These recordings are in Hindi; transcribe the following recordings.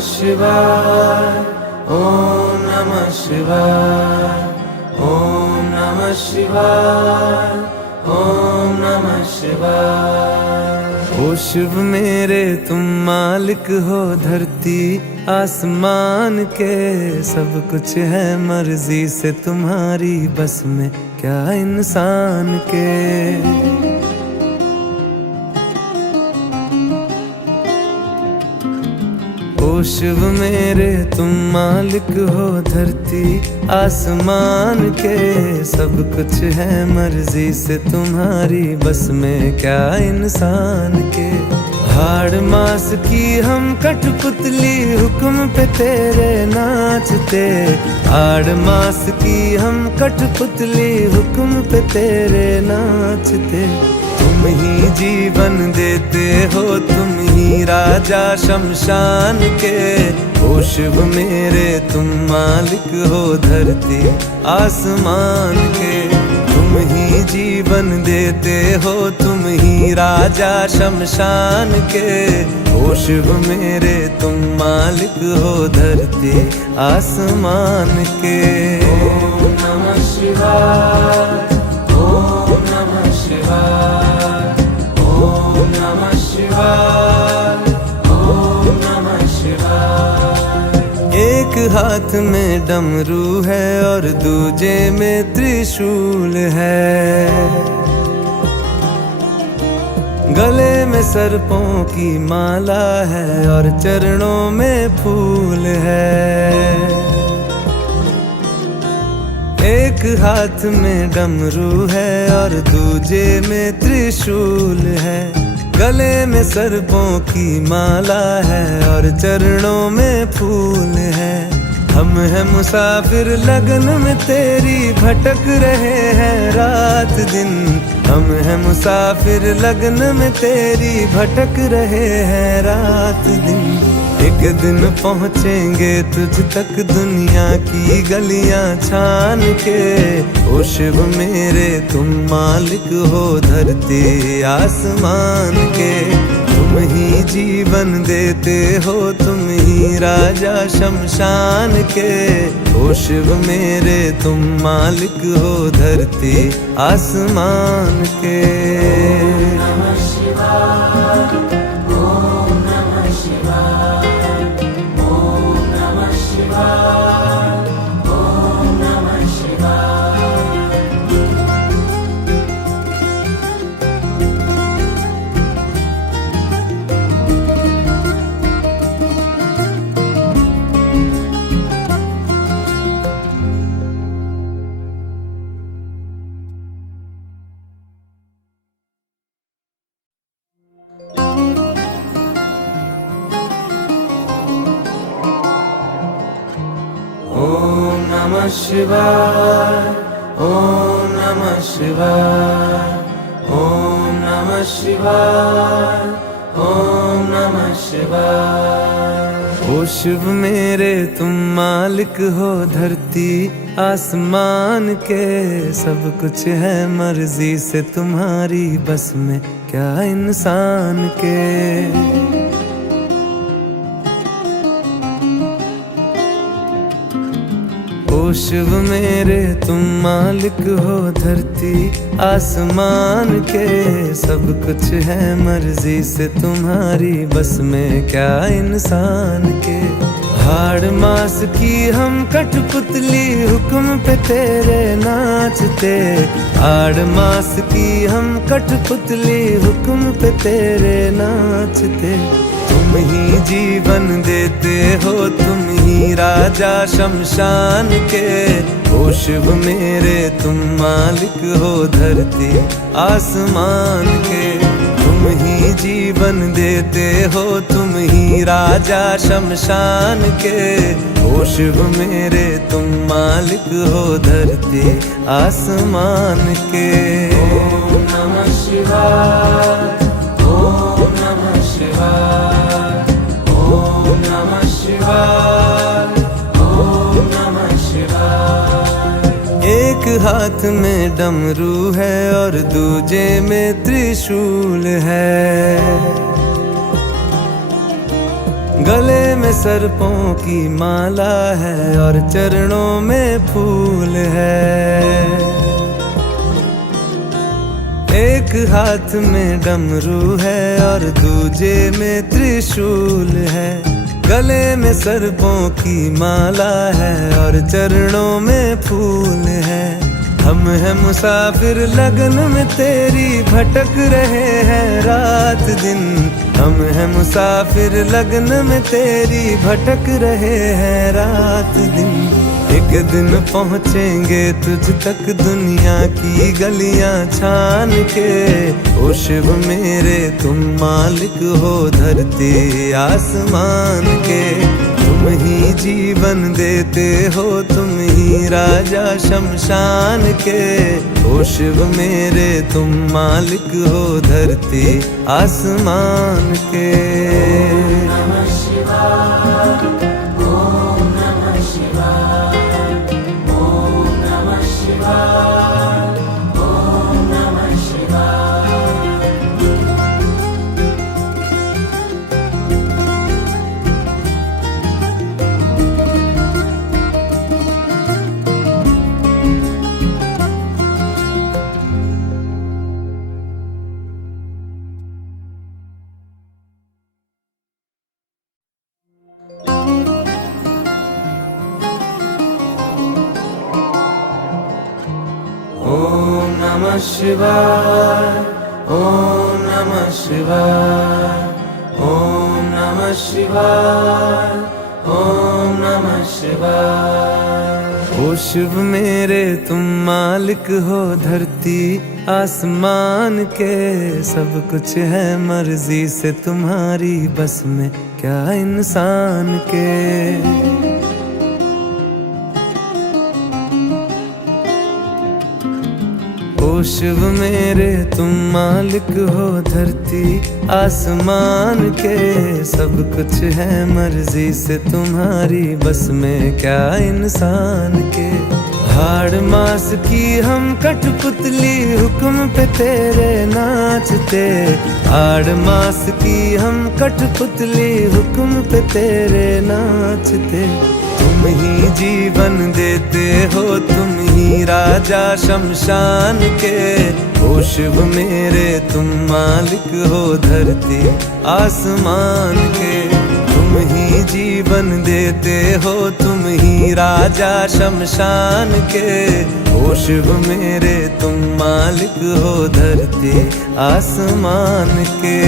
शिवाय, ओम नमः शिवाय, ओम नमः शिवाय, ओम नमः शिवाय। ओ शिव मेरे तुम मालिक हो धरती आसमान के, सब कुछ है मर्जी से तुम्हारी, बस में क्या इंसान के। ओ शिव मेरे तुम मालिक हो धरती आसमान के, सब कुछ है मर्जी से तुम्हारी, बस में क्या इंसान के। हाड़ मास की हम कठपुतली हुक्म पे तेरे नाचते, हाड़ मास की हम कठपुतली हुक्म पे तेरे नाचते। तुम ही जीवन देते हो, तुम ही राजा शमशान के। ओ शिव मेरे तुम मालिक हो धरती आसमान के, तुम ही जीवन देते हो, तुम ही राजा शमशान के। ओ शिव मेरे तुम मालिक हो धरती आसमान के। ओम नमः शिवाय, ओम नमः शिवाय, ओम नमः शिवाय, ओम नमः शिवाय। एक हाथ में डमरू है और दूजे में त्रिशूल है, गले में सर्पों की माला है और चरणों में फूल है। एक हाथ में डमरू है और दूजे में त्रिशूल है, गले में सर्पों की माला है और चरणों में फूल है। हम हैं मुसाफिर लगन में तेरी, भटक रहे हैं रात दिन। हम हैं मुसाफिर लगन में तेरी, भटक रहे हैं रात दिन। एक दिन पहुँचेंगे तुझ तक दुनिया की गलियां छान के। ओ शिव मेरे तुम मालिक हो धरती आसमान के, तुम ही जीवन देते हो, तुम ही राजा शमशान के। ओ शिव मेरे तुम मालिक हो धरती आसमान के। ओम नमः शिवाय, ओम नमः शिवाय, ओम नमः शिवाय, ओम नमः शिवाय। ओम नमः शिवाय, ओम नमः शिवाय, ओम नमः शिवाय, ओम नमः शिवाय। ओ शिव मेरे तुम मालिक हो धरती आसमान के, सब कुछ है मर्जी से तुम्हारी, बस में क्या इंसान के। ओ शिव मेरे तुम मालिक हो धरती आसमान के, सब कुछ है मर्जी से तुम्हारी, बस में क्या इंसान के। हाड़ मास की हम कठपुतली हुक्म पे तेरे नाचते, हाड़ मास की हम कठपुतली हुक्म पे तेरे नाचते। तुम ही जीवन देते हो, तुम ही राजा शमशान के। ओ शिव मेरे तुम मालिक हो धरती आसमान के, तुम ही जीवन देते हो, तुम ही राजा शमशान के। ओ शिव मेरे तुम मालिक हो धरती आसमान के। ओम नमः शिवाय, ओम नमः शिवाय, ओम नमः शिवाय, ओम नमः शिवाय। एक हाथ में डमरू है और दूजे में त्रिशूल है, गले में सर्पों की माला है और चरणों में फूल है। एक हाथ में डमरू है और दूजे में त्रिशूल है। गले में सर्पों की माला है और चरणों में फूल है। हम हैं मुसाफिर लगन में तेरी, भटक रहे हैं रात दिन। हम हैं मुसाफिर लगन में तेरी, भटक रहे हैं रात दिन। एक दिन पहुँचेंगे तुझ तक दुनिया की गलियां छान के। ओ शिव मेरे तुम मालिक हो धरती आसमान के। तुम ही जीवन देते हो, तुम ही राजा शमशान के। ओ शिव मेरे तुम मालिक हो धरती आसमान के। ओम नमः शिवाय, ओम नमः शिवाय, ओम नमः शिवाय, ओम नमः शिवाय। ओम नमः शिवाय, ओम नमः शिवाय, ओम नमः शिवाय, ओम नमः शिवाय। ओ शिव मेरे तुम मालिक हो धरती आसमान के। सब कुछ है मर्जी से तुम्हारी, बस में क्या इंसान के। ओ शिव मेरे तुम मालिक हो धरती आसमान के। सब कुछ है मर्जी से तुम्हारी, बस में क्या इंसान के। हाड़ मास की हम कठपुतली, हुक्म पे तेरे नाचते। हाड़ मास की हम कठपुतली, हुक्म पे तेरे नाचते। तुम ही जीवन देते हो, तुम ही राजा शमशान के। ओ शिव मेरे तुम मालिक हो धरती आसमान के। तुम ही जीवन देते हो, तुम ही राजा शमशान के। ओ शिव मेरे तुम मालिक हो धरती आसमान के।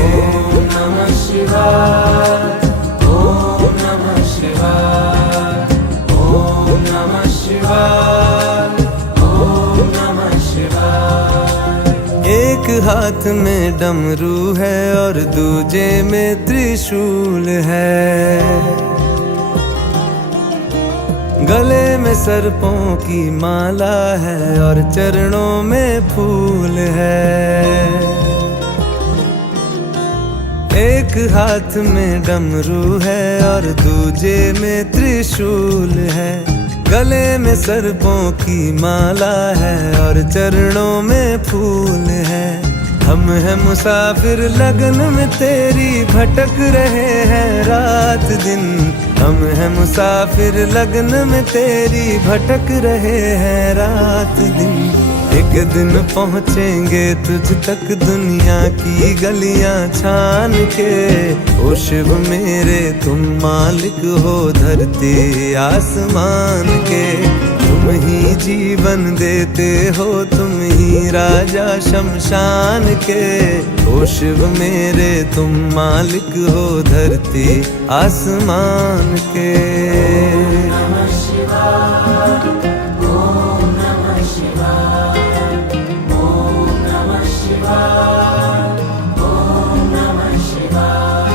ओम नमः शिवाय, ओम नमः शिवाय, ओम नमः शिवाय, ओम नमः शिवाय। एक हाथ में डमरू है और दूजे में त्रिशूल है। गले में सर्पों की माला है और चरणों में फूल है। एक हाथ में डमरू है और दूजे में त्रिशूल है। गले में सर्पों की माला है और चरणों में फूल है। हम हैं मुसाफिर लगन में तेरी, भटक रहे हैं रात दिन। हम हैं मुसाफिर लगन में तेरी, भटक रहे हैं रात दिन। एक दिन पहुँचेंगे तुझ तक दुनिया की गलियां छान के। ओ शिव मेरे तुम मालिक हो धरती आसमान के। तुम ही जीवन देते हो, तुम ही राजा शमशान के। ओ शिव मेरे तुम मालिक हो धरती आसमान के। ओम नमः शिवाय, ओम नमः शिवाय, ओम नमः शिवाय, ओम नमः शिवाय।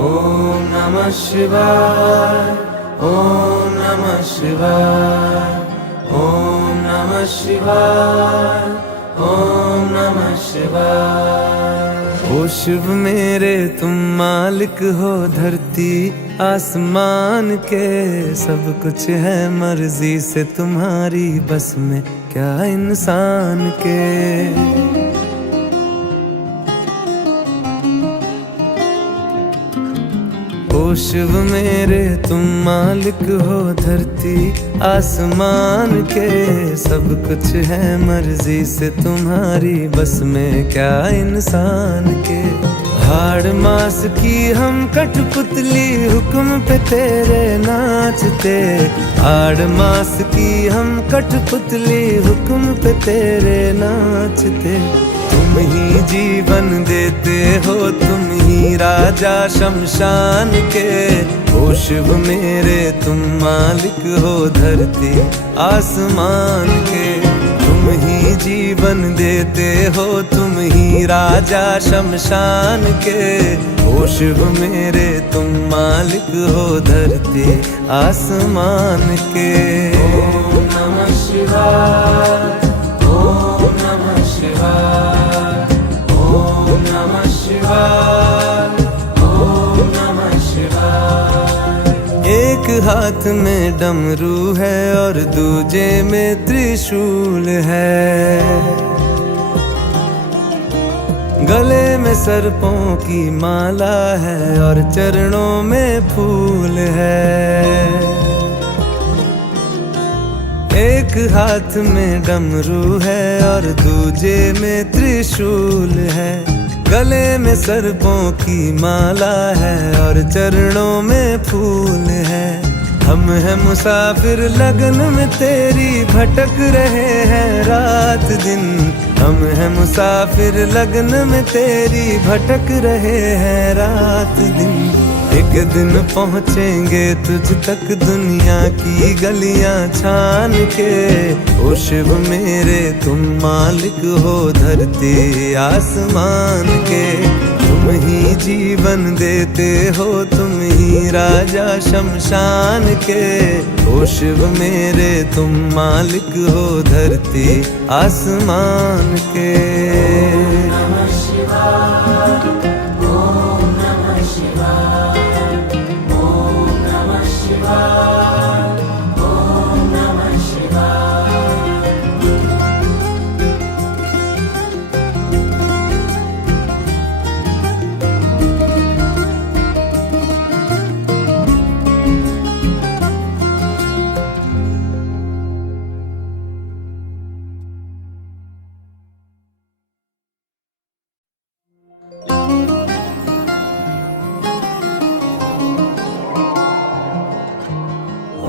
ओम नमः शिवाय, ओम नमः शिवाय, ओम नमः शिवाय, ओम नमः शिवाय। ओ शिव मेरे तुम मालिक हो धरती आसमान के, सब कुछ है मर्जी से तुम्हारी, बस में क्या इंसान के। ओ शिव मेरे तुम मालिक हो धरती आसमान के, सब कुछ है मर्जी से तुम्हारी, बस में क्या इंसान के। हाड़ मास की हम कठपुतली हुक्म पे तेरे नाचते, हाड़ मास की हम कठपुतली हुक्म पे तेरे नाचते। तुम ही जीवन देते हो, तुम ही राजा शमशान के। ओ शिव मेरे तुम मालिक हो धरती आसमान के, तुम ही जीवन देते हो, तुम ही राजा शमशान के। ओ शिव मेरे तुम मालिक हो धरती आसमान के। ओम नमः शिवाय, ओम नमः शिवाय, ओम नमः शिवाय, ओम नमः शिवाय। एक हाथ में डमरू है और दूजे में त्रिशूल है, गले में सर्पों की माला है और चरणों में फूल है। एक हाथ में डमरू है और दूजे में त्रिशूल है, गले में सर्पों की माला है और चरणों में फूल है। हम हैं मुसाफिर लगन में तेरी, भटक रहे हैं रात दिन। हम हैं मुसाफिर लगन में तेरी, भटक रहे हैं रात दिन। एक दिन पहुँचेंगे तुझ तक दुनिया की गलियां छान के। ओ शिव मेरे तुम मालिक हो धरती आसमान के, तुम ही जीवन देते हो, तुम ही राजा शमशान के। ओ शिव मेरे तुम मालिक हो धरती आसमान के। ओम नमः शिवाय, ओम नमः शिवाय, ओम नमः शिवाय, ओम नमः शिवाय।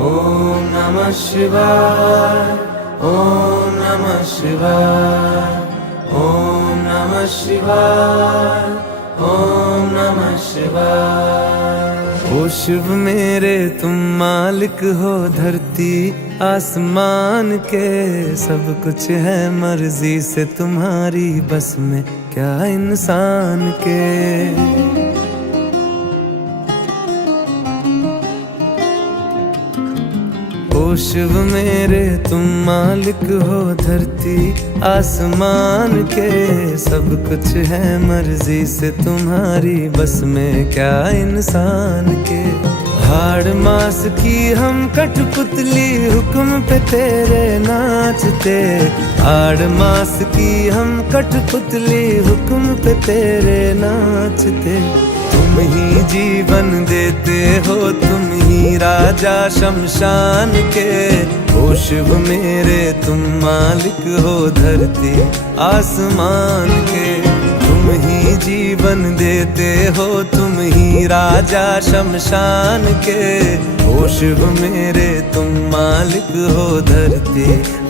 ओम नमः शिवाय, ओम नमः शिवाय, ओम नमः शिवाय, ओम नमः शिवाय। ओ शिव मेरे तुम मालिक हो धरती आसमान के, सब कुछ है मर्जी से तुम्हारी, बस में क्या इंसान के। ओ शिव मेरे तुम मालिक हो धरती आसमान के, सब कुछ है मर्जी से तुम्हारी, बस में क्या इंसान के। हाड़ मास की हम कठपुतली हुक्म पे तेरे नाचते, हाड़ मास की हम कठपुतली हुक्म पे तेरे नाचते। तुम ही जीवन देते हो, तुम ही राजा शमशान के। ओ शिव मेरे तुम मालिक हो धरती आसमान के, तुम ही जीवन देते हो, तुम ही राजा शमशान के। ओ शिव मेरे तुम मालिक हो धरती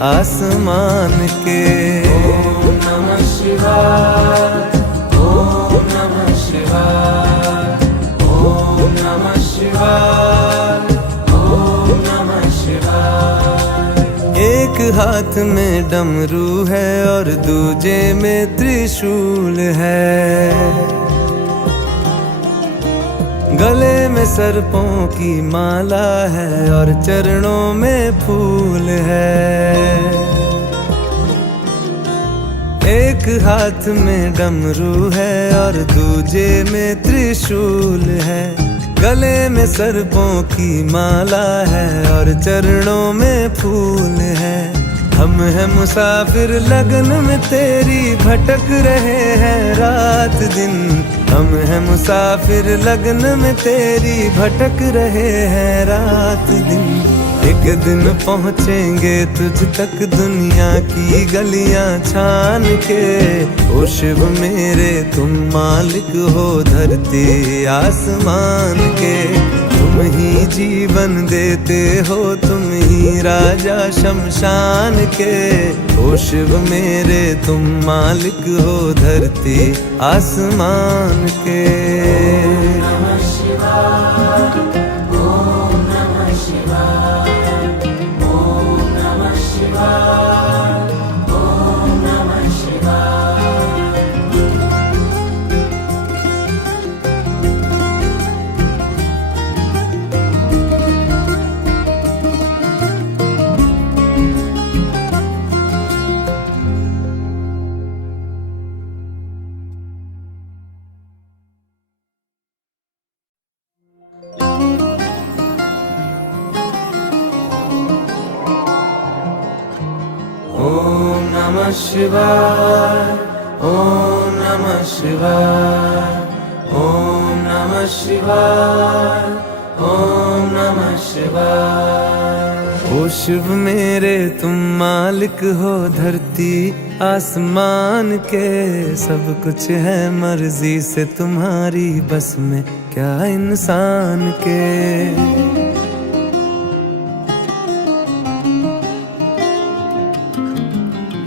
आसमान के। ओम नमः शिवाय, ओम नमः शिवाय, ओम नमः शिवाय, ओम नमः शिवाय। एक हाथ में डमरू है और दूजे में त्रिशूल है, गले में में सर्पों की माला है और चरणों में फूल है। एक हाथ में डमरू है और दूजे में त्रिशूल है। गले में सर्पों की माला है और चरणों में फूल है। हम हैं मुसाफिर लगन में तेरी, भटक रहे हैं रात दिन। हम हैं मुसाफिर लगन में तेरी, भटक रहे हैं रात दिन। एक दिन पहुँचेंगे तुझ तक दुनिया की गलियां छान के। ओ शिव मेरे तुम मालिक हो धरती आसमान के। तुम ही जीवन देते हो, तुम ही राजा शमशान के। ओ शिव मेरे तुम मालिक हो धरती आसमान के। ओम नमः शिवाय, ओम नमः शिवाय, ओम नमः शिवाय, ओम नमः शिवाय। ओम नमः शिवाय, ओम नमः शिवाय, ओम नमः शिवाय, ओम नमः शिवाय। ओ शिव मेरे तुम मालिक हो धरती आसमान के। सब कुछ है मर्जी से तुम्हारी, बस में क्या इंसान के।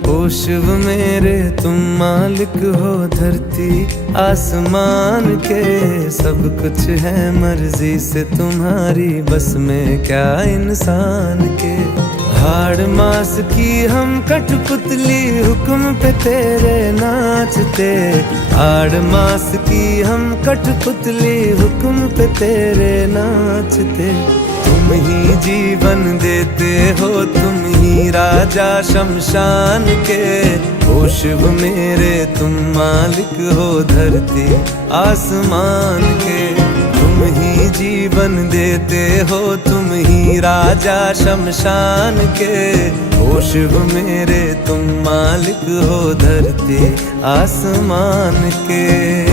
ओ शिव मेरे तुम मालिक हो धरती आसमान के। सब कुछ है मर्जी से तुम्हारी, बस में क्या इंसान के। हाड़ मास की हम कठपुतली, हुक्म पे तेरे नाचते। हाड़ मास की हम कठपुतली, हुक्म पे तेरे नाचते। तुम ही जीवन देते हो, तुम ही राजा शमशान के। ओ शिव मेरे तुम मालिक हो धरती आसमान के। तुम ही जीवन देते हो, तुम ही राजा शमशान के। ओ शिव मेरे तुम मालिक हो धरती आसमान के।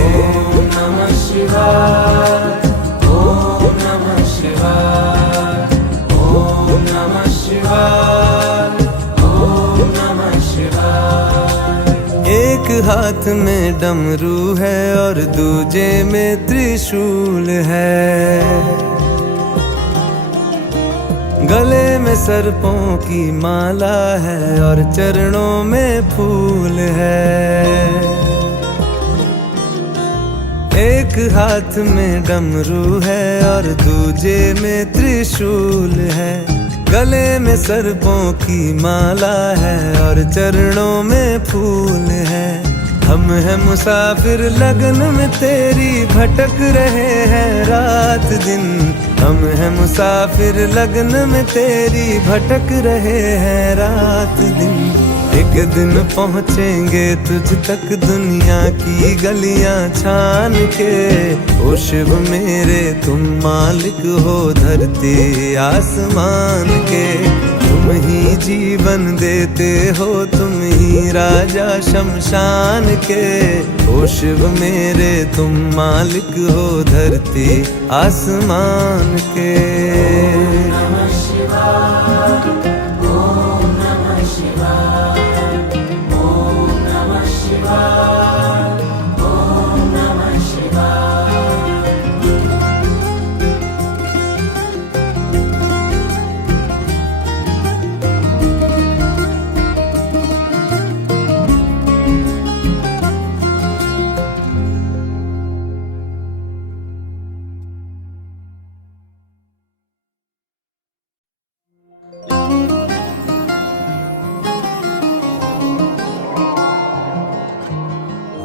ओम नमः शिवाय, ओम नमः शिवाय, ओम नमः शिवाय, ओम नमः शिवाय। एक हाथ में डमरू है और दूजे में त्रिशूल है। गले में सर्पों की माला है और चरणों में फूल है। एक हाथ में डमरू है और दूजे में त्रिशूल है। गले में सर्पों की माला है और चरणों में फूल है। हम हैं मुसाफिर लगन में तेरी, भटक रहे हैं रात दिन। हम हैं मुसाफिर लगन में तेरी, भटक रहे हैं रात दिन। एक दिन पहुँचेंगे तुझ तक दुनिया की गलियां छान के। ओ शिव मेरे तुम मालिक हो धरती आसमान के। तुम ही जीवन देते हो, तुम ही राजा शमशान के। ओ शिव मेरे तुम मालिक हो धरती आसमान के। ओम नमः शिवाय, ओम नमः शिवाय, ओम नमः शिवाय, ओम नमः शिवाय।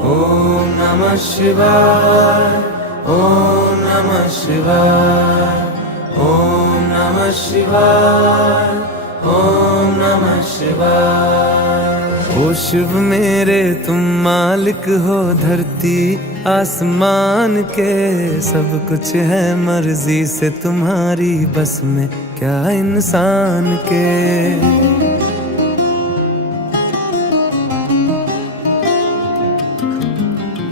ओम नमः शिवाय, ओम नमः शिवाय, ओम नमः शिवाय, ओम नमः शिवाय। ओ शिव मेरे तुम मालिक हो धरती आसमान के, सब कुछ है मर्जी से तुम्हारी, बस में क्या इंसान के।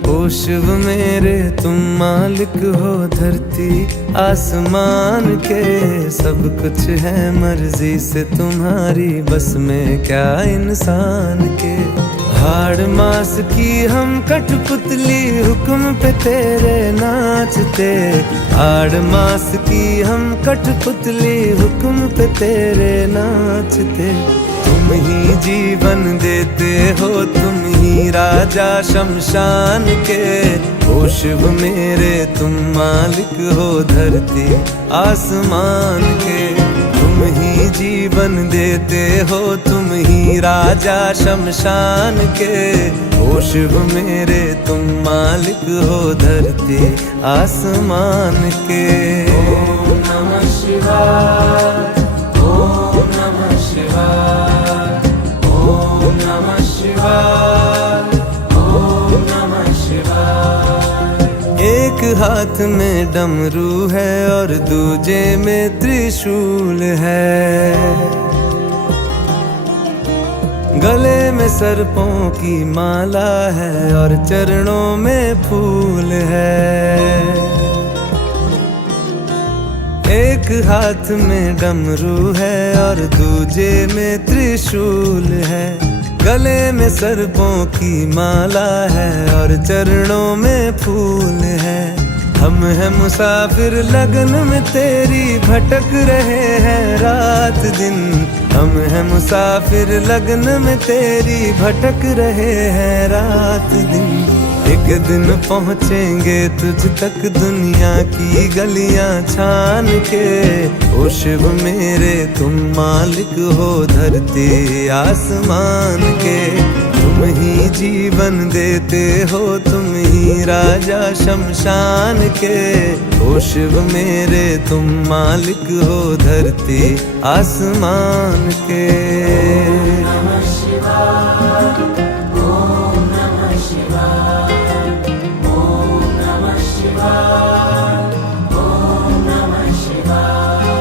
ओ शिव मेरे तुम मालिक हो धरती आसमान के, सब कुछ है मर्जी से तुम्हारी, बस में क्या इंसान के। हाड़ मास की हम कठपुतली हुक्म पे तेरे नाचते, हाड़ मास की हम कठपुतली हुक्म पे तेरे नाचते। तुम ही जीवन देते हो, तुम ही राजा शमशान के। ओ शिव मेरे तुम मालिक हो धरती आसमान के, तुम ही जीवन देते हो, तुम ही राजा शमशान के। ओ शिव मेरे तुम मालिक हो धरती आसमान के। ओम नमः शिवाय, ओम नमः शिवाय, ओम नमः शिवाय, ओम नमः शिवाय। एक हाथ में डमरू है और दूजे में त्रिशूल है, गले में सर्पों की माला है और चरणों में फूल है। एक हाथ में डमरू है और दूजे में त्रिशूल है, गले में सर्पों की माला है और चरणों में फूल है। हम हैं मुसाफिर लगन में तेरी, भटक रहे हैं रात दिन। हम हैं मुसाफिर लगन में तेरी, भटक रहे हैं रात दिन। एक दिन पहुँचेंगे तुझ तक दुनिया की गलियां छान के। ओ शिव मेरे तुम मालिक हो धरती आसमान के, तुम ही जीवन देते हो, तुम ही राजा शमशान के। ओ शिव मेरे तुम मालिक हो धरती आसमान के। ओम नमः शिवाय, ओम नमः शिवाय, ओम नमः शिवाय, ओम नमः शिवाय।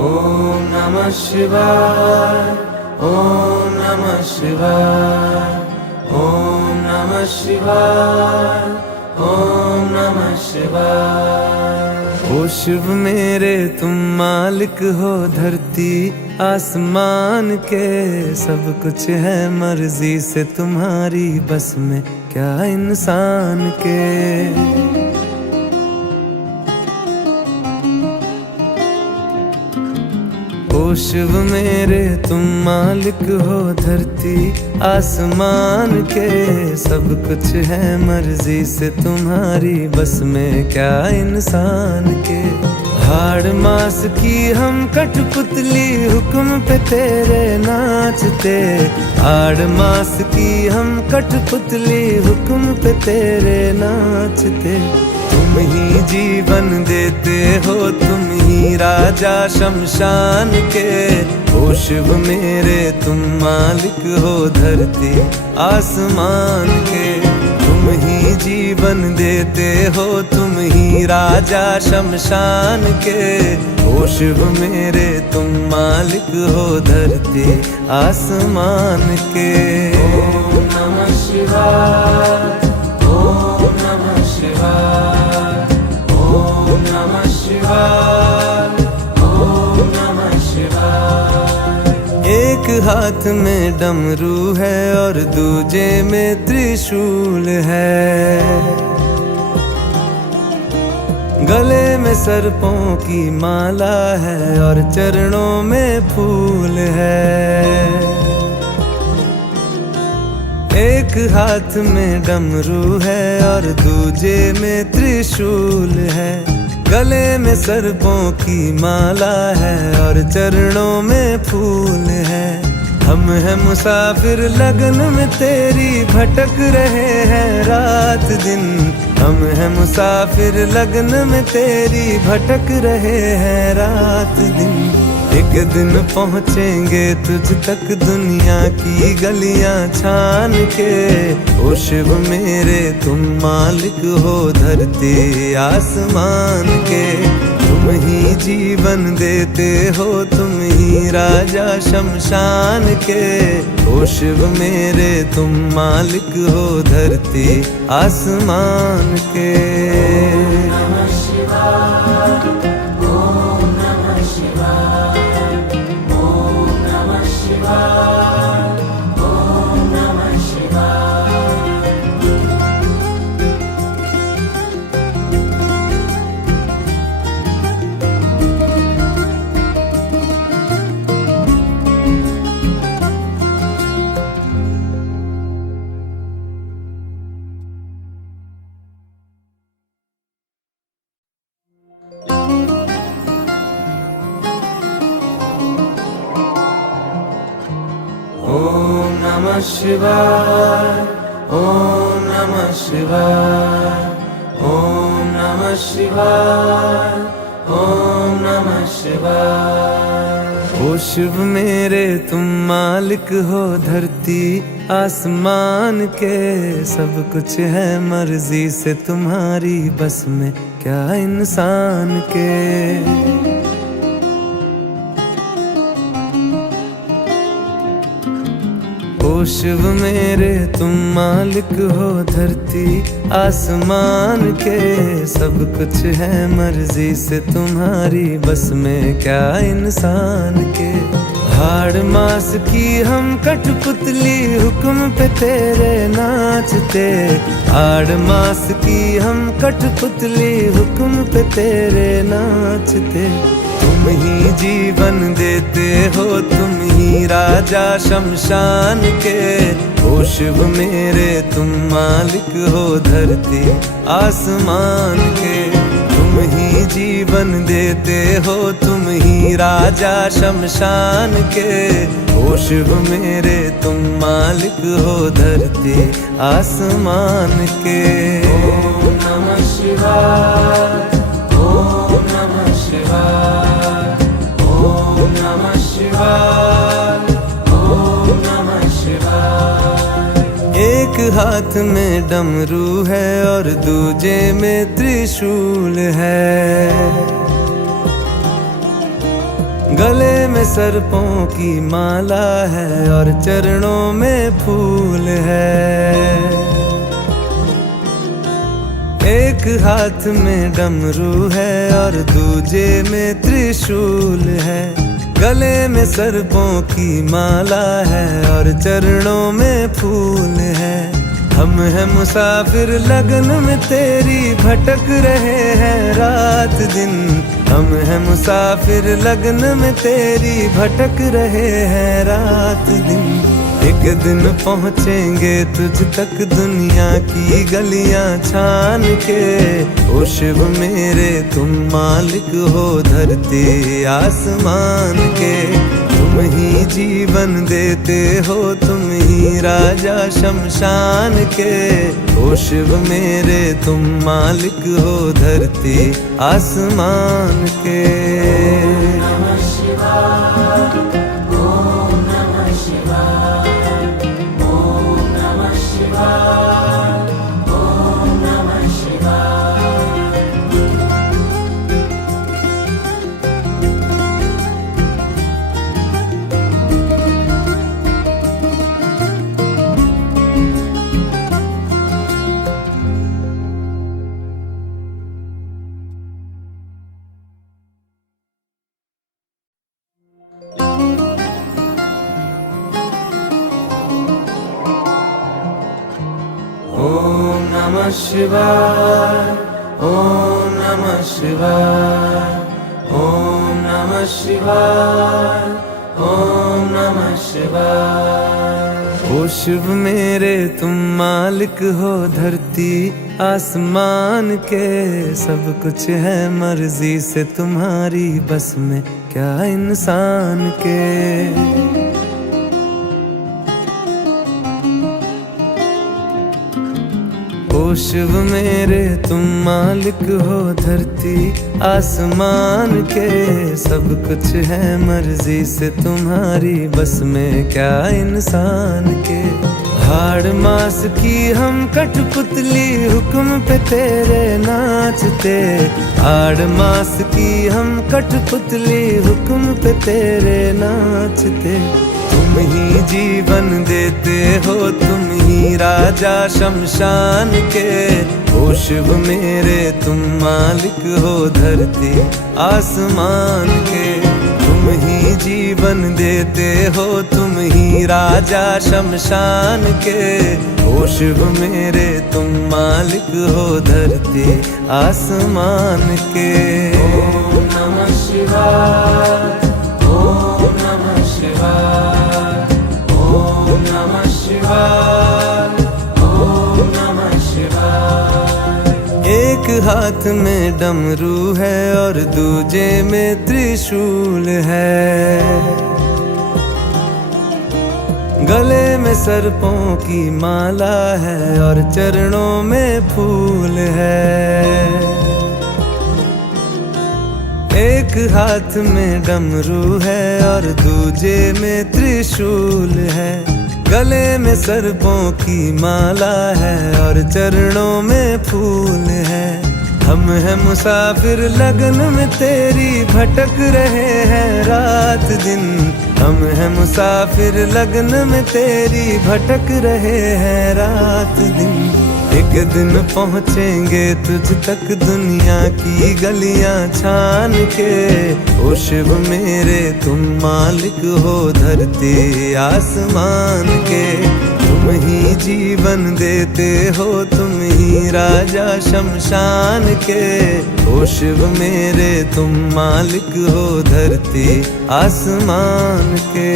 ओम नमः शिवाय, ओम नमः शिवाय, ओम नमः शिवाय, ओम नमः शिवाय। ओ शिव मेरे तुम मालिक हो धरती आसमान के, सब कुछ है मर्जी से तुम्हारी, बस में क्या इंसान के। ओ शिव मेरे तुम मालिक हो धरती आसमान के, सब कुछ है मर्जी से तुम्हारी, बस में क्या इंसान के। हाड़ मास की हम कठपुतली हुक्म पे तेरे नाचते, हाड़ मास की हम कठपुतली हुक्म पे तेरे नाचते। तुम ही जीवन देते हो, तुम ही राजा शमशान के। ओ शिव मेरे तुम मालिक हो धरती आसमान के, तुम ही जीवन देते हो, तुम ही राजा शमशान के। ओ शिव मेरे तुम मालिक हो धरती आसमान के। ओम नमः शिवाय, ओम नमः शिवाय, ओम नमः शिवाय, ओम नमः शिवाय। एक हाथ में डमरू है और दूजे में त्रिशूल है, गले में सर्पों की माला है और चरणों में फूल है। एक हाथ में डमरू है और दूजे में त्रिशूल है। गले में सर्पों की माला है और चरणों में फूल है। हम हैं मुसाफिर लगन में तेरी, भटक रहे हैं रात दिन। हम हैं मुसाफिर लगन में तेरी, भटक रहे हैं रात दिन। एक दिन पहुँचेंगे तुझ तक दुनिया की गलियां छान के। ओ शिव मेरे तुम मालिक हो धरती आसमान के। तुम ही जीवन देते हो, तुम ही राजा शमशान के। ओ शिव मेरे तुम मालिक हो धरती आसमान के। ओम नमः शिवाय, ओम नमः शिवाय, ओम नमः शिवाय, ओम नमः शिवाय। ओम नमः शिवाय, ओम नमः शिवाय, ओम नमः शिवाय, ओम नमः शिवाय। ओ शिव मेरे तुम मालिक हो धरती आसमान के। सब कुछ है मर्जी से तुम्हारी, बस में क्या इंसान के। ओ शिव मेरे तुम मालिक हो धरती आसमान के। सब कुछ है मर्जी से तुम्हारी, बस में क्या इंसान के। हाड़ मास की हम कठपुतली, हुक्म पे तेरे नाचते। हाड़ मास की हम कठपुतली, हुक्म पे तेरे नाचते। तुम ही जीवन देते हो, तुम ही राजा शमशान के। ओ शिव मेरे तुम मालिक हो धरती आसमान के। तुम ही जीवन देते हो, तुम ही राजा शमशान के। ओ शिव मेरे तुम मालिक हो धरती आसमान के। ओम नमः शिवाय, ओम नमः शिवाय, ओम नमः शिवाय, ओम नमः शिवाय। एक हाथ में डमरू है और दूजे में त्रिशूल है। गले में सर्पों की माला है और चरणों में फूल है। एक हाथ में डमरू है और दूजे में त्रिशूल है। गले में सर्पों की माला है और चरणों में फूल है। हम हैं मुसाफिर लगन में तेरी, भटक रहे हैं रात दिन। हम हैं मुसाफिर लगन में तेरी, भटक रहे हैं रात दिन। एक दिन पहुँचेंगे तुझ तक दुनिया की गलियां छान के। ओ शिव मेरे तुम मालिक हो धरती आसमान के। तुम ही जीवन देते हो, तुम ही राजा शमशान के। ओ शिव मेरे तुम मालिक हो धरती आसमान के। ओम नमः शिवाय, ओम नमः शिवाय, ओम नमः शिवाय, ओम नमः शिवाय। ओम नमः शिवाय, ओम नमः शिवाय, ओम नमः शिवाय, ओम नमः शिवाय। ओ शिव मेरे तुम मालिक हो धरती आसमान के, सब कुछ है मर्जी से तुम्हारी, बस में क्या इंसान के। ओ शिव मेरे तुम मालिक हो धरती आसमान के, सब कुछ है मर्जी से तुम्हारी, बस में क्या इंसान के। हाड़ मास की हम कठपुतली हुक्म पे तेरे नाचते, हाड़ मास की हम कठपुतली हुक्म पे तेरे नाचते। तुम ही जीवन देते हो, तुम ही राजा शमशान के। ओ शिव मेरे तुम मालिक हो धरती आसमान के, तुम ही जीवन देते हो, तुम ही राजा शमशान के। ओ शिव मेरे तुम मालिक हो धरती आसमान के। ओम नमः शिवाय, ओम नमः शिवाय, ओम नमः शिवाय, ओम नमः शिवाय। एक हाथ में डमरू है और दूजे में त्रिशूल है, गले में सर्पों की माला है और चरणों में फूल है। एक हाथ में डमरू है और दूजे में त्रिशूल है, गले में सर्पों की माला है और चरणों में फूल है। हम हैं मुसाफिर लगन में तेरी, भटक रहे हैं रात दिन। हम हैं मुसाफिर लगन में तेरी, भटक रहे हैं रात दिन। एक दिन पहुँचेंगे तुझ तक दुनिया की गलियां छान के। ओ शिव मेरे तुम मालिक हो धरती आसमान के, तुम ही जीवन देते हो, तुम ही राजा शमशान के। ओ शिव मेरे तुम मालिक हो धरती आसमान के।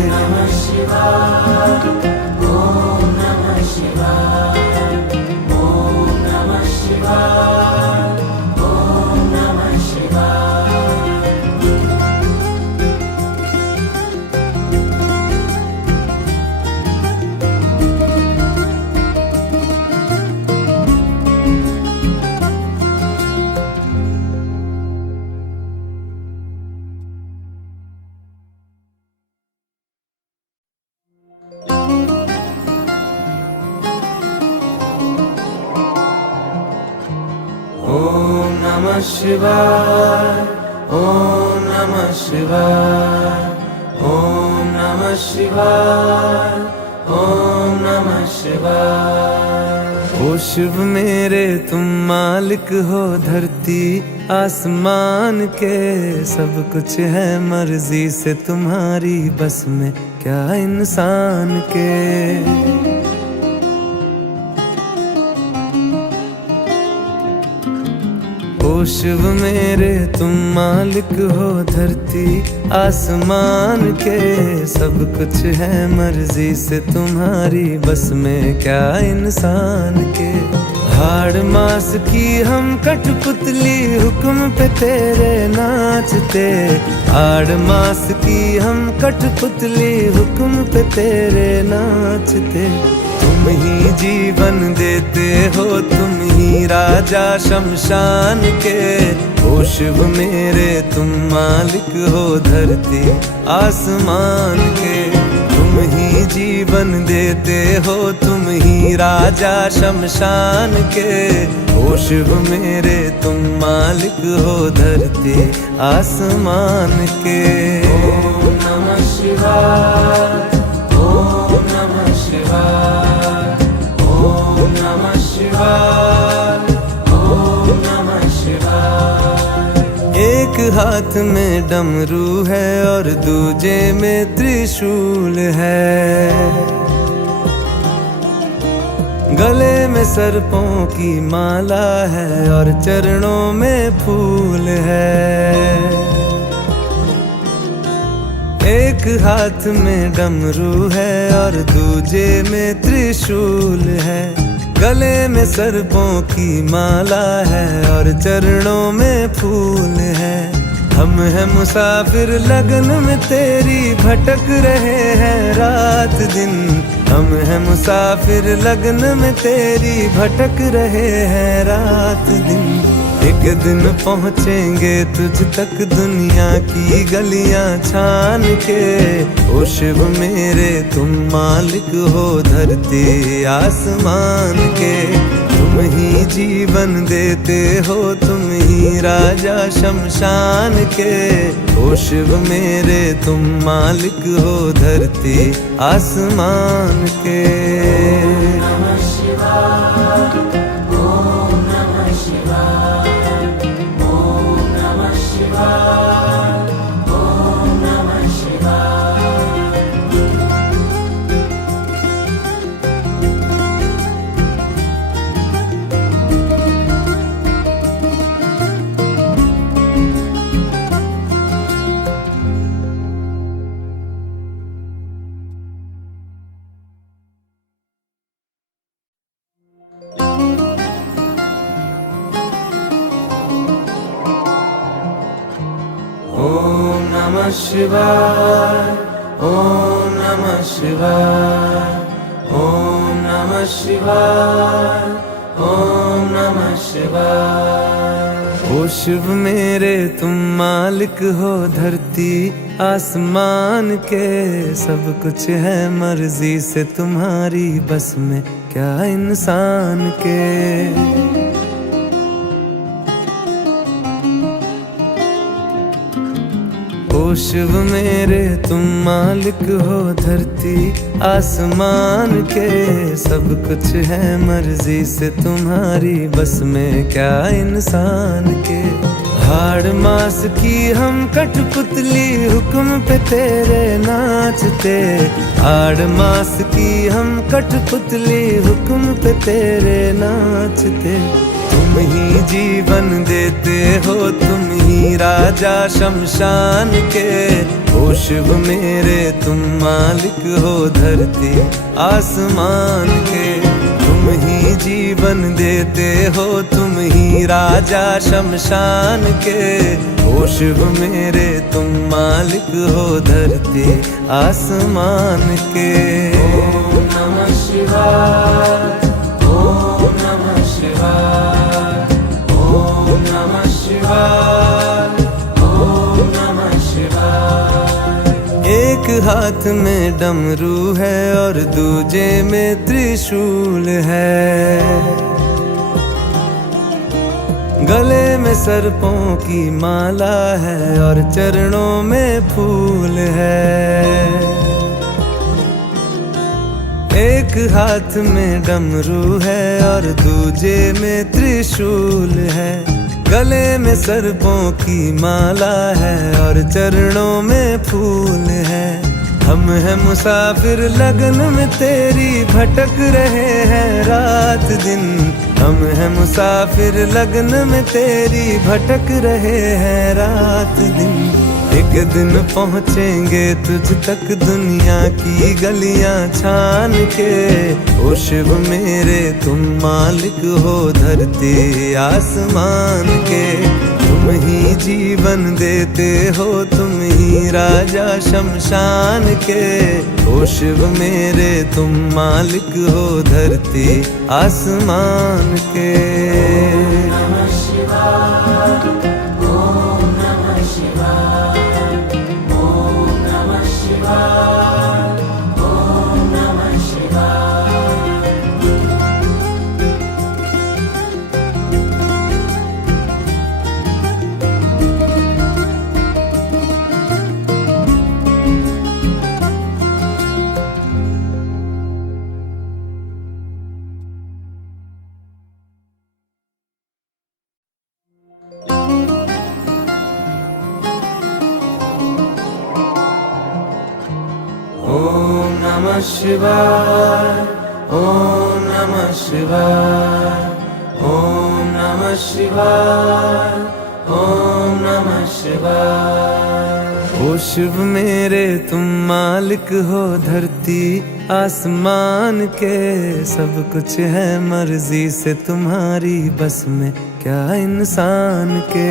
ओम नमः शिवाय, ओम नमः शिवाय, ओम नमः शिवाय, ओम नमः शिवाय। ओम नमः शिवाय, ओम नमः शिवाय, ओम नमः शिवाय, ओम नमः शिवाय। ओ शिव मेरे तुम मालिक हो धरती आसमान के, सब कुछ है मर्जी से तुम्हारी, बस में क्या इंसान के। ओ शिव मेरे तुम मालिक हो धरती आसमान के, सब कुछ है मर्जी से तुम्हारी, बस में क्या इंसान के। हाड़ मास की हम कठपुतली हुक्म पे तेरे नाचते, हाड़ मास की हम कठपुतली हुक्म पे तेरे नाचते। तुम ही जीवन देते हो, तुम ही राजा शमशान के। ओ शिव मेरे तुम मालिक हो धरती आसमान के, तुम ही जीवन देते हो, तुम ही राजा शमशान के। ओ शिव मेरे तुम मालिक हो धरती आसमान के। ओम नमः शिवाय, ओम नमः शिवाय, ओम नमः शिवाय, ओम नमः शिवाय। एक हाथ में डमरू है और दूजे में त्रिशूल है, गले में सर्पों की माला है और चरणों में फूल है। एक हाथ में डमरू है और दूजे में त्रिशूल है। गले में सर्पों की माला है और चरणों में फूल है। हम हैं मुसाफिर लगन में तेरी, भटक रहे हैं रात दिन। हम हैं मुसाफिर लगन में तेरी, भटक रहे हैं रात दिन। एक दिन पहुँचेंगे तुझ तक दुनिया की गलियां छान के। ओ शिव मेरे तुम मालिक हो धरती आसमान के। तुम ही जीवन देते हो, तुम ही राजा शमशान के। ओ शिव मेरे तुम मालिक हो धरती आसमान के। ओम नमः शिवाय, ओम नमः शिवाय, ओम नमः शिवाय, ओम नमः शिवाय। ओम नमः शिवाय, ओम नमः शिवाय, ओम नमः शिवाय, ओम नमः शिवाय। ओ शिव मेरे तुम मालिक हो धरती आसमान के। सब कुछ है मर्जी से तुम्हारी, बस में क्या इंसान के। ओ शिव मेरे तुम मालिक हो धरती आसमान के। सब कुछ है मर्जी से तुम्हारी, बस में क्या इंसान के। हाड़ मास की हम कठपुतली, हुक्म पे तेरे नाचते। हाड़ मास की हम कठपुतली, हुक्म पे तेरे नाचते। तुम ही जीवन देते हो, तुम ही राजा शमशान के। ओ शिव मेरे तुम मालिक हो धरती आसमान के। तुम ही जीवन देते हो, तुम ही राजा शमशान के। ओ शिव मेरे तुम मालिक हो धरती आसमान के। ओम नमः शिवाय, ओम नमः शिवाय, ओम नमः शिवाय, ओम नमः शिवाय। एक हाथ में डमरू है और दूजे में त्रिशूल है। गले में सर्पों की माला है और चरणों में फूल है। एक हाथ में डमरू है और दूजे में त्रिशूल है। गले में सर्पों की माला है और चरणों में फूल है। हम हैं मुसाफिर लगन में तेरी, भटक रहे हैं रात दिन। हम हैं मुसाफिर लगन में तेरी, भटक रहे हैं रात दिन। एक दिन पहुँचेंगे तुझ तक दुनिया की गलियां छान के। ओ शिव मेरे तुम मालिक हो धरती आसमान के। तुम ही जीवन देते हो, तुम ही राजा शमशान के। ओ शिव मेरे तुम मालिक हो धरती आसमान के। ओम नमः शिवाय, ओम नमः शिवाय, ओम नमः शिवाय, ओम नमः शिवाय। ओम नमः शिवाय, ओम नमः शिवाय, ओम नमः शिवाय, ओम नमः शिवाय। ओ शिव मेरे तुम मालिक हो धरती आसमान के, सब कुछ है मर्जी से तुम्हारी, बस में क्या इंसान के।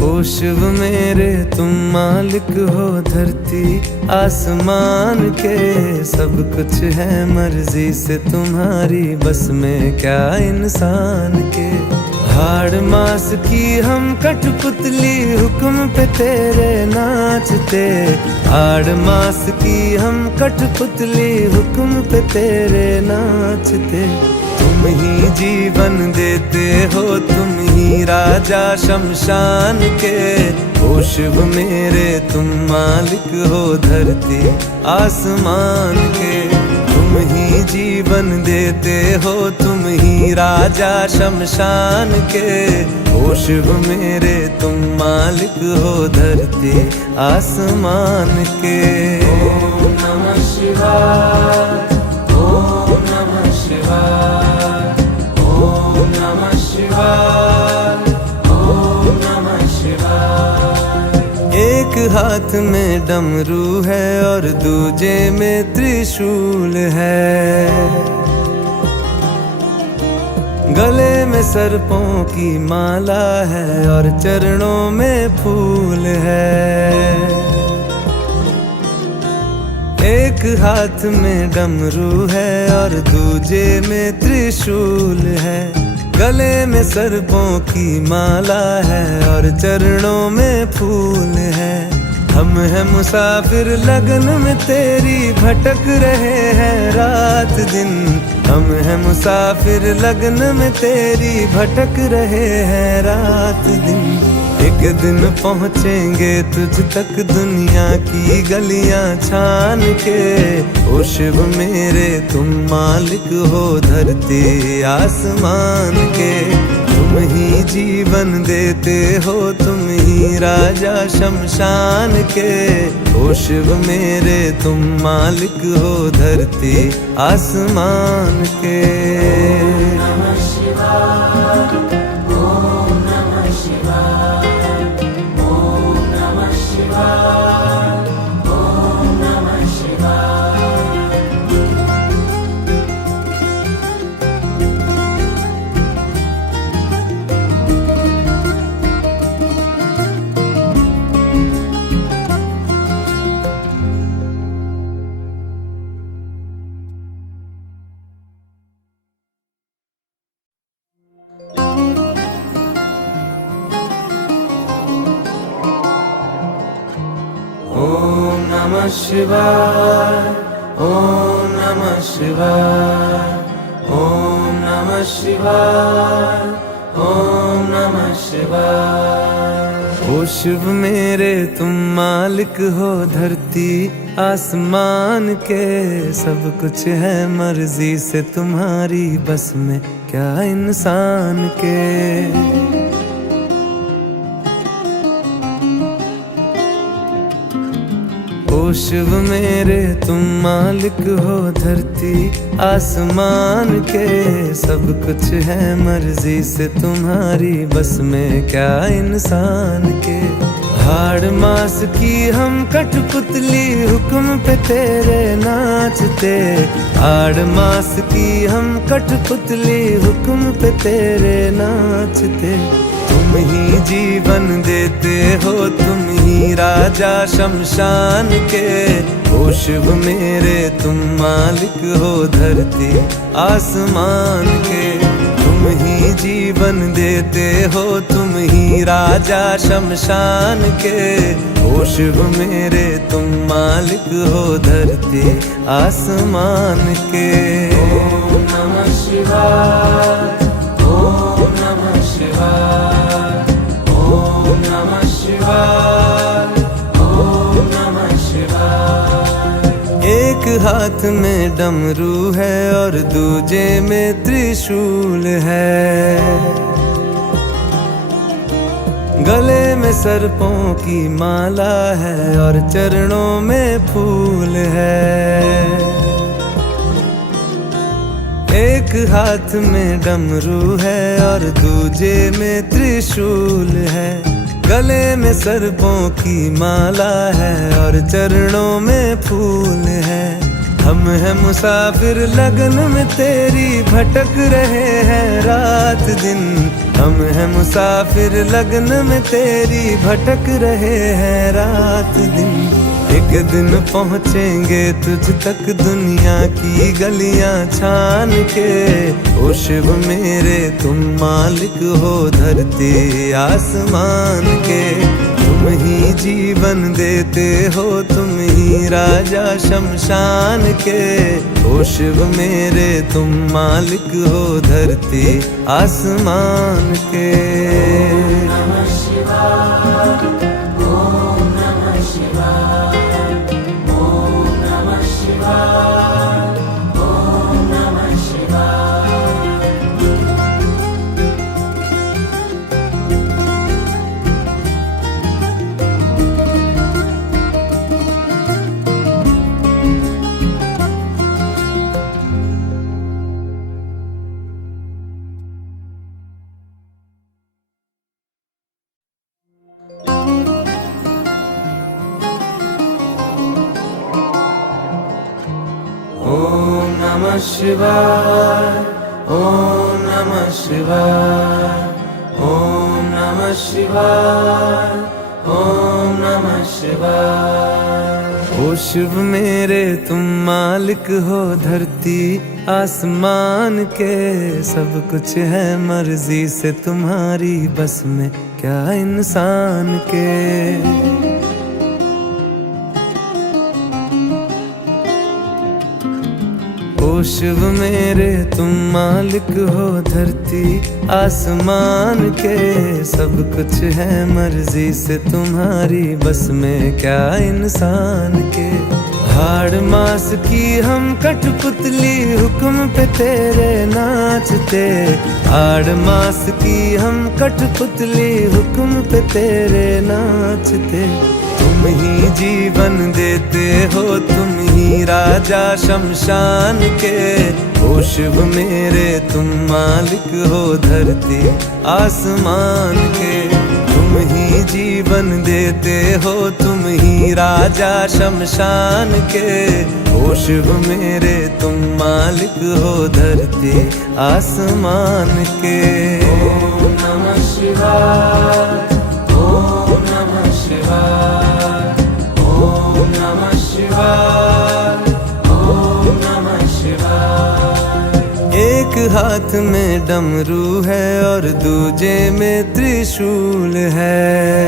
ओ शिव मेरे तुम मालिक हो धरती आसमान के, सब कुछ है मर्जी से तुम्हारी, बस में क्या इंसान के। हाड़ मास की हम कठपुतली हुक्म पे तेरे नाचते, हाड़ मास की हम कठपुतली हुक्म पे तेरे नाचते। तुम ही जीवन देते हो, तुम ही राजा शमशान के। ओ शिव मेरे तुम मालिक हो धरती आसमान के, तुम ही जीवन देते हो, तुम ही राजा शमशान के। ओ शिव मेरे तुम मालिक हो धरती आसमान के। ओम नमः शिवाय, ओम नमः शिवाय, ओम नमः शिवाय, ओम नमः शिवाय। एक हाथ में डमरू है और दूजे में त्रिशूल है, गले में सर्पों की माला है और चरणों में फूल है। एक हाथ में डमरू है और दूजे में त्रिशूल है, गले में सर्पों की माला है और चरणों में फूल है। हम हैं मुसाफिर लगन में तेरी, भटक रहे हैं रात दिन। हम हैं मुसाफिर लगन में तेरी, भटक रहे हैं रात दिन। एक दिन पहुँचेंगे तुझ तक दुनिया की गलियां छान के। ओ शिव मेरे तुम मालिक हो धरती आसमान के, तुम ही जीवन देते हो, तुम ही राजा शमशान के। ओ शिव मेरे तुम मालिक हो धरती आसमान के। ओम नमः शिवाय, ओम नमः शिवाय, ओम नमः शिवाय, ओम नमः शिवाय। ओम नमः शिवाय, ओम नमः शिवाय, ओम नमः शिवाय, ओम नमः शिवाय। ओ शिव मेरे तुम मालिक हो धरती आसमान के, सब कुछ है मर्जी से तुम्हारी, बस में क्या इंसान के। ओ शिव मेरे तुम मालिक हो धरती आसमान के, सब कुछ है मर्जी से तुम्हारी, बस में क्या इंसान के। हाड़ मास की हम कठपुतली हुक्म पे तेरे नाचते, हाड़ मास की हम कठपुतली हुक्म पे तेरे नाचते। तुम ही जीवन देते हो, तुम ही राजा शमशान के। ओ शिव मेरे तुम मालिक हो धरती आसमान के, तुम ही जीवन देते हो, तुम ही राजा शमशान के। ओ शिव मेरे तुम मालिक हो धरती आसमान के। ओम नमः शिवाय, ओम नमः शिवाय, ओम नमः शिवाय, ओम नमः शिवाय। एक हाथ में डमरू है और दूजे में त्रिशूल है, गले में सर्पों की माला है और चरणों में फूल है। एक हाथ में डमरू है और दूजे में त्रिशूल है। गले में सर्पों की माला है और चरणों में फूल है। हम हैं मुसाफिर लगन में तेरी, भटक रहे हैं रात दिन। हम हैं मुसाफिर लगन में तेरी, भटक रहे हैं रात दिन। एक दिन पहुँचेंगे तुझ तक दुनिया की गलियां छान के। ओ शिव मेरे तुम मालिक हो धरती आसमान के। तुम ही जीवन देते हो, तुम ही राजा शमशान के। ओ शिव मेरे तुम मालिक हो धरती आसमान के। ओम नमः शिवाय, ओम नमः शिवाय, ओम नमः शिवाय, ओम नमः शिवाय। ओम नमः शिवाय, ओम नमः शिवाय, ओम नमः शिवाय, ओम नमः शिवाय। ओ शिव मेरे तुम मालिक हो धरती आसमान के। सब कुछ है मर्जी से तुम्हारी, बस में क्या इंसान के। ओ शिव मेरे तुम मालिक हो धरती आसमान के। सब कुछ है मर्जी से तुम्हारी, बस में क्या इंसान के। हाड़ मास की हम कठपुतली, हुक्म पे तेरे नाचते। हाड़ मास की हम कठपुतली, हुक्म पे तेरे नाचते। तुम ही जीवन देते हो, तुम ही राजा शमशान के। ओ शिव मेरे तुम मालिक हो धरती आसमान के। तुम ही जीवन देते हो, तुम ही राजा शमशान के। ओ शिव मेरे तुम मालिक हो धरती आसमान के। ओम नमः शिवाय, ओम नमः शिवाय, ओम नमः शिवाय, ओम नमः शिवाय। एक हाथ में डमरू है और दूजे में त्रिशूल है।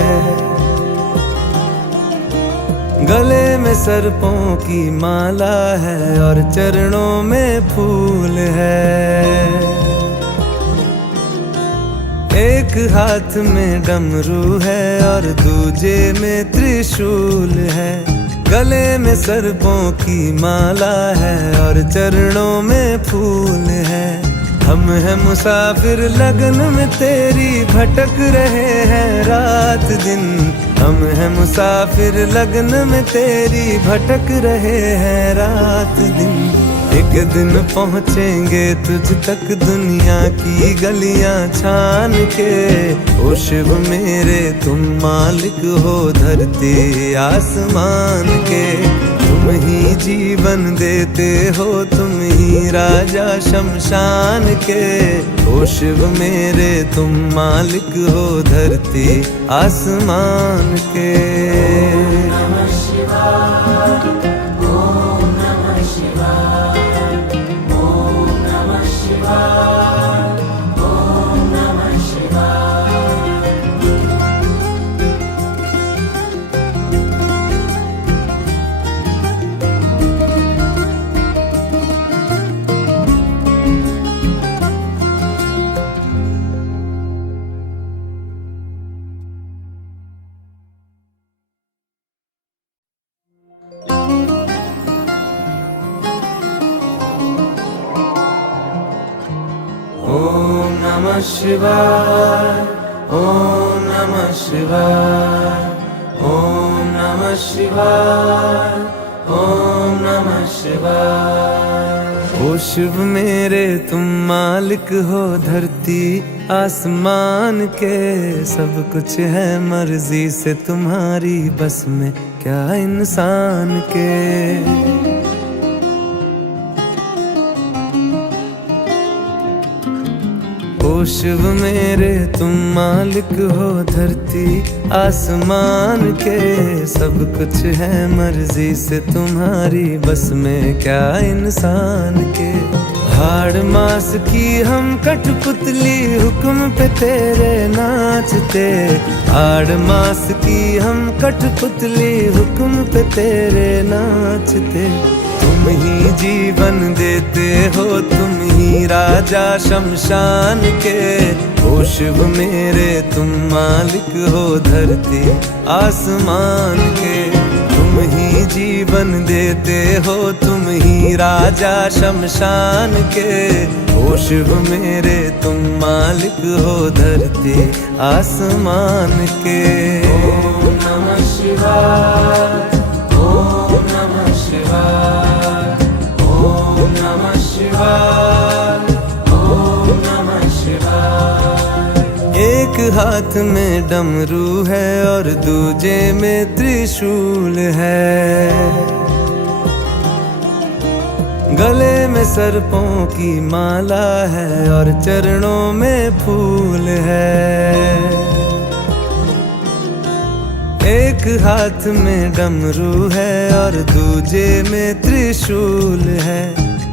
गले में सर्पों की माला है और चरणों में फूल है। एक हाथ में डमरू है और दूजे में त्रिशूल है। गले में सर्पों की माला है और चरणों में फूल है। हम हैं मुसाफिर लगन में तेरी, भटक रहे हैं रात दिन। हम हैं मुसाफिर लगन में तेरी, भटक रहे हैं रात दिन। एक दिन पहुँचेंगे तुझ तक दुनिया की गलियां छान के। ओ शिव मेरे तुम मालिक हो धरती आसमान के। तुम ही जीवन देते हो, तुम ही राजा शमशान के। ओ शिव मेरे तुम मालिक हो धरती आसमान के। ओम नमः शिवाय, ओम नमः शिवाय, ओम नमः शिवाय, ओम नमः शिवाय। ओम नमः शिवाय, ओम नमः शिवाय, ओम नमः शिवाय, ओम नमः शिवाय। ओ शिव मेरे तुम मालिक हो धरती आसमान के, सब कुछ है मर्जी से तुम्हारी, बस में क्या इंसान के। ओ शिव मेरे तुम मालिक हो धरती आसमान के, सब कुछ है मर्जी से तुम्हारी, बस में क्या इंसान के। हाड़ मास की हम कठपुतली हुक्म पे तेरे नाचते, हाड़ मास की हम कठपुतली हुक्म पे तेरे नाचते। तुम ही जीवन देते हो, तुम ही राजा शमशान के। ओ शिव मेरे तुम मालिक हो धरती आसमान के, तुम ही जीवन देते हो, तुम ही राजा शमशान के। ओ शिव मेरे तुम मालिक हो धरती आसमान के। ओम नमः शिवाय, ओम नमः शिवाय, ओम नमः शिवाय, ओम नमः शिवाय। एक हाथ में डमरू है और दूजे में त्रिशूल है, गले में सर्पों की माला है और चरणों में फूल है। एक हाथ में डमरू है और दूजे में त्रिशूल है,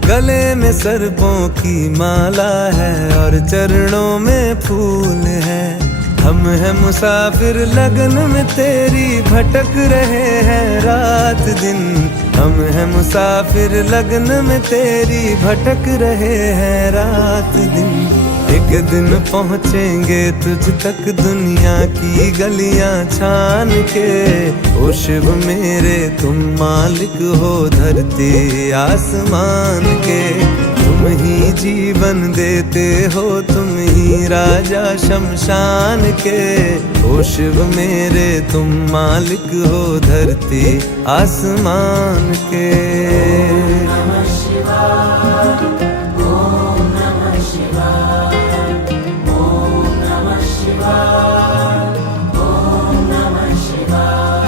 गले में सर्पों की माला है और चरणों में फूल है। हम हैं मुसाफिर लगन में तेरी, भटक रहे हैं रात दिन। हम हैं मुसाफिर लगन में तेरी, भटक रहे हैं रात दिन। एक दिन पहुँचेंगे तुझ तक दुनिया की गलियां छान के। ओ शिव मेरे तुम मालिक हो धरती आसमान के, तुम ही जीवन देते हो, तुम ही राजा शमशान के। ओ शिव मेरे तुम मालिक हो धरती आसमान के। ओम नमः शिवाय, ओम नमः शिवाय, ओम नमः शिवाय, ओम नमः शिवाय।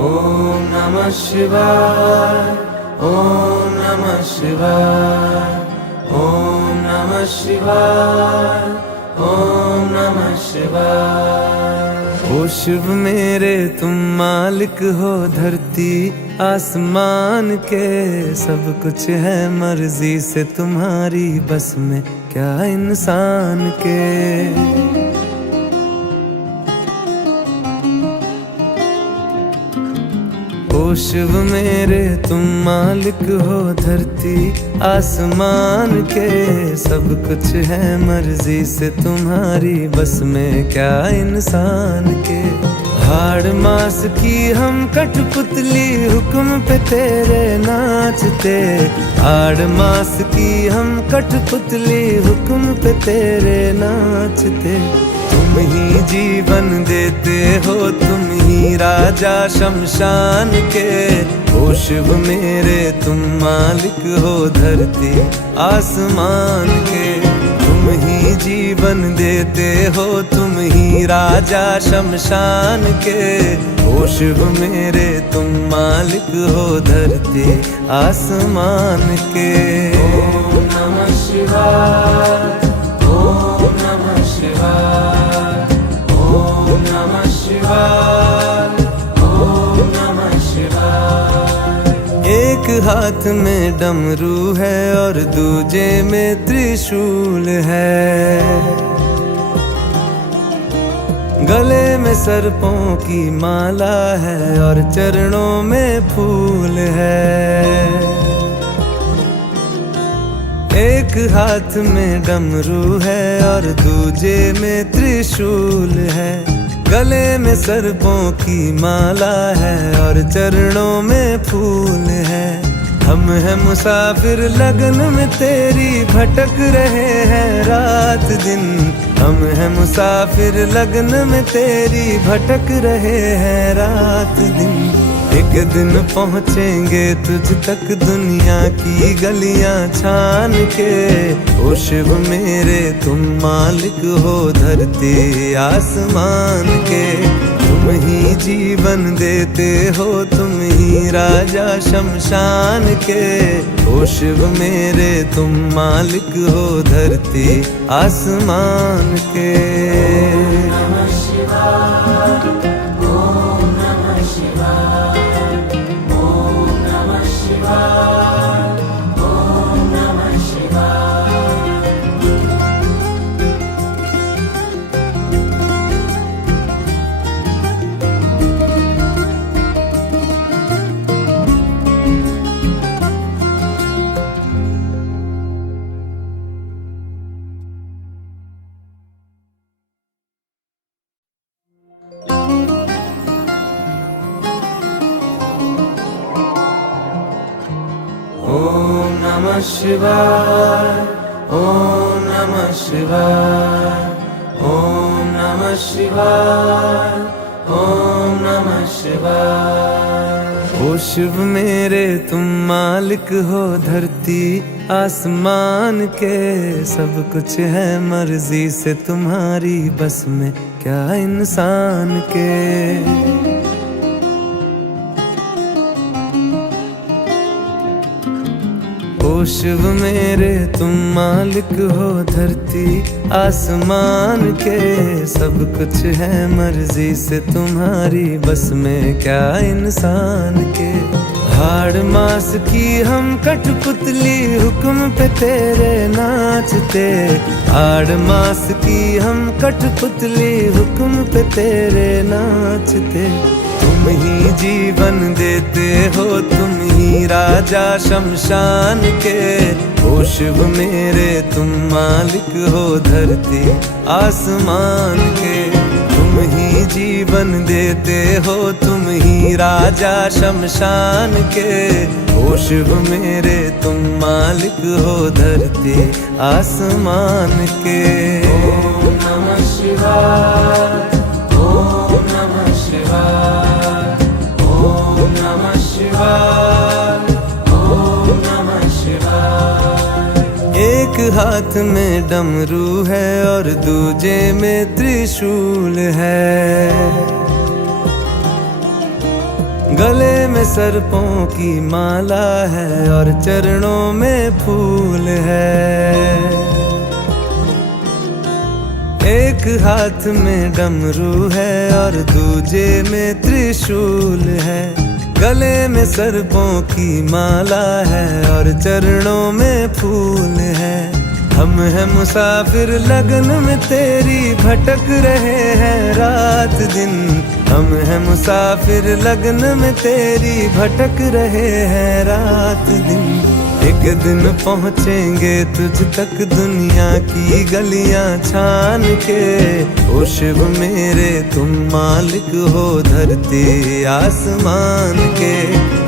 ओम नमः शिवाय, ओम नमः शिवाय, ओम नमः शिवाय, ओम नमः शिवाय। ओ शिव मेरे तुम मालिक हो धरती आसमान के, सब कुछ है मर्जी से तुम्हारी, बस में क्या इंसान के। ओ शिव मेरे तुम मालिक हो धरती आसमान के, सब कुछ है मर्जी से तुम्हारी, बस में क्या इंसान के। हाड़ मास की हम कठपुतली हुक्म पे तेरे नाचते, हाड़ मास की हम कठपुतली हुक्म पे तेरे नाचते। तुम ही जीवन देते हो, तुम ही राजा शमशान के। ओ शिव मेरे तुम मालिक हो धरती आसमान के, तुम ही जीवन देते हो, तुम ही राजा शमशान के। ओ शिव मेरे तुम मालिक हो धरती आसमान के। ओम नमः शिवाय, ओम नमः शिवाय, ओम नमः शिवाय, ओम नमः शिवाय। एक हाथ में डमरू है और दूजे में त्रिशूल है, गले में सर्पों की माला है और चरणों में फूल है। एक हाथ में डमरू है और दूजे में त्रिशूल है। गले में सर्पों की माला है और चरणों में फूल है। हम हैं मुसाफिर लगन में तेरी, भटक रहे हैं रात दिन। हम हैं मुसाफिर लगन में तेरी, भटक रहे हैं रात दिन। एक दिन पहुँचेंगे तुझ तक दुनिया की गलियां छान के। ओ शिव मेरे तुम मालिक हो धरती आसमान के। तुम ही जीवन देते हो, तुम ही राजा शमशान के। ओ शिव मेरे तुम मालिक हो धरती आसमान के। ओम नमः शिवाय, ओम नमः शिवाय, ओम नमः शिवाय, ओम नमः शिवाय। ओम नमः शिवाय, ओम नमः शिवाय, ओम नमः शिवाय, ओम नमः शिवाय। ओ शिव मेरे तुम मालिक हो धरती आसमान के। सब कुछ है मर्जी से तुम्हारी, बस में क्या इंसान के। ओ शिव मेरे तुम मालिक हो धरती आसमान के। सब कुछ है मर्जी से तुम्हारी, बस में क्या इंसान के। हाड़ मास की हम कठपुतली, हुक्म पे तेरे नाचते। हाड़ मास की हम कठपुतली, हुक्म पे तेरे नाचते। तुम ही जीवन देते हो, तुम ही राजा शमशान के। ओ शिव मेरे तुम मालिक हो धरती आसमान के। तुम ही जीवन देते हो, तुम ही राजा शमशान के। ओ शिव मेरे तुम मालिक हो धरती आसमान के। ओम नमः शिवाय, ओम नमः शिवाय, ओम नमः शिवाय, ओम नमः शिवाय। एक हाथ में डमरू है और दूजे में त्रिशूल है। गले में सर्पों की माला है और चरणों में फूल है। एक हाथ में डमरू है और दूजे में त्रिशूल है। गले में सर्पों की माला है और चरणों में फूल है। हम हैं मुसाफिर लगन में तेरी, भटक रहे हैं रात दिन। हम हैं मुसाफिर लगन में तेरी, भटक रहे हैं रात दिन। एक दिन पहुँचेंगे तुझ तक दुनिया की गलियां छान के। ओ शिव मेरे तुम मालिक हो धरती आसमान के।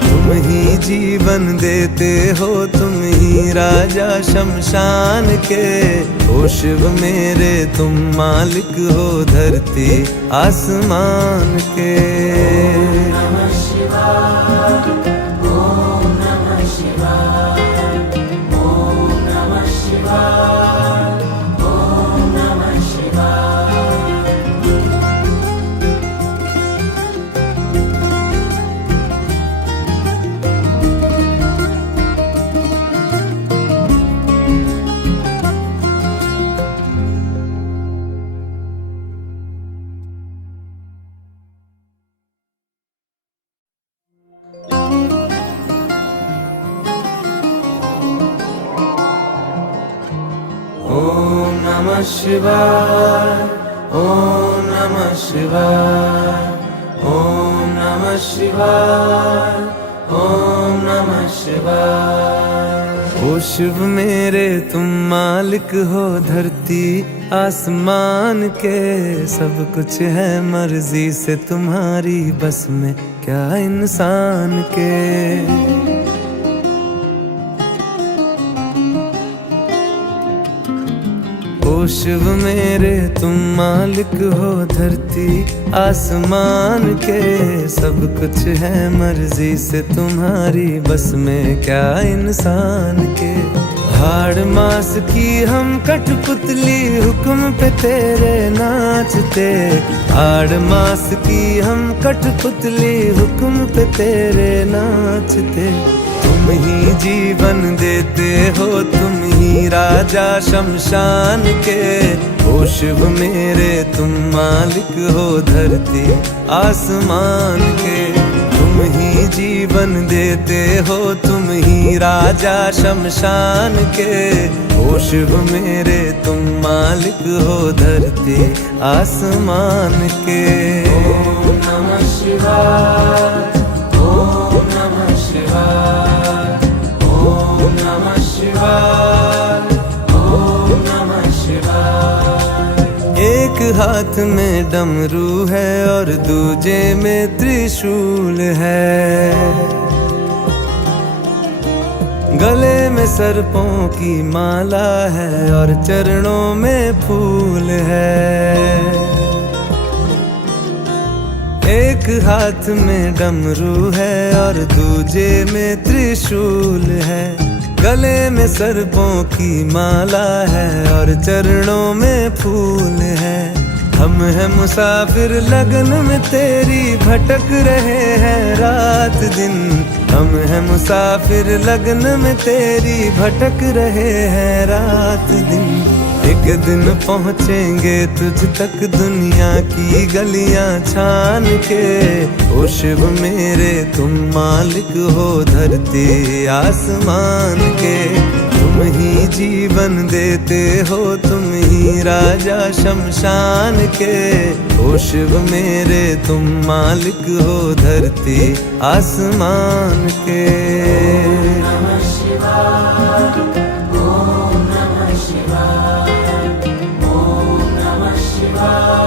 तुम ही जीवन देते हो, तुम ही राजा शमशान के। ओ शिव मेरे तुम मालिक हो धरती आसमान के। ओम नमः शिवाय, ओम नमः शिवाय, ओम नमः शिवाय, ओम नमः शिवाय। ओम नमः शिवाय, ओम नमः शिवाय, ओम नमः शिवाय, ओम नमः शिवाय। ओ शिव मेरे तुम मालिक हो धरती आसमान के, सब कुछ है मर्जी से तुम्हारी, बस में क्या इंसान के। ओ शिव मेरे तुम मालिक हो धरती आसमान के, सब कुछ है मर्जी से तुम्हारी, बस में क्या इंसान के। हाड़ मास की हम कठपुतली हुक्म पे तेरे नाचते, हाड़ मास की हम कठपुतली हुक्म पे तेरे नाचते। तुम ही जीवन देते हो, तुम ही राजा शमशान के। ओ शिव मेरे तुम मालिक हो धरती आसमान के, तुम ही जीवन देते हो, तुम ही राजा शमशान के। ओ शिव मेरे तुम मालिक हो धरती आसमान के। ओम नमः शिवाय, ओम नमः शिवाय, ओम नमः शिवाय, ओम नमः शिवाय। एक हाथ में डमरू है और दूजे में त्रिशूल है, गले में सर्पों की माला है और चरणों में फूल है। एक हाथ में डमरू है और दूजे में त्रिशूल है, गले में सर्पों की माला है और चरणों में फूल है। हम हैं मुसाफिर लगन में तेरी, भटक रहे हैं रात दिन। हम हैं मुसाफिर लगन में तेरी, भटक रहे हैं रात दिन। एक दिन पहुँचेंगे तुझ तक दुनिया की गलियां छान के। ओ शिव मेरे तुम मालिक हो धरती आसमान के, तुम ही जीवन देते हो, तुम ही राजा शमशान के। ओ शिव मेरे तुम मालिक हो धरती आसमान के। ओम नमः शिवाय, ओम नमः शिवाय, ओम नमः शिवाय।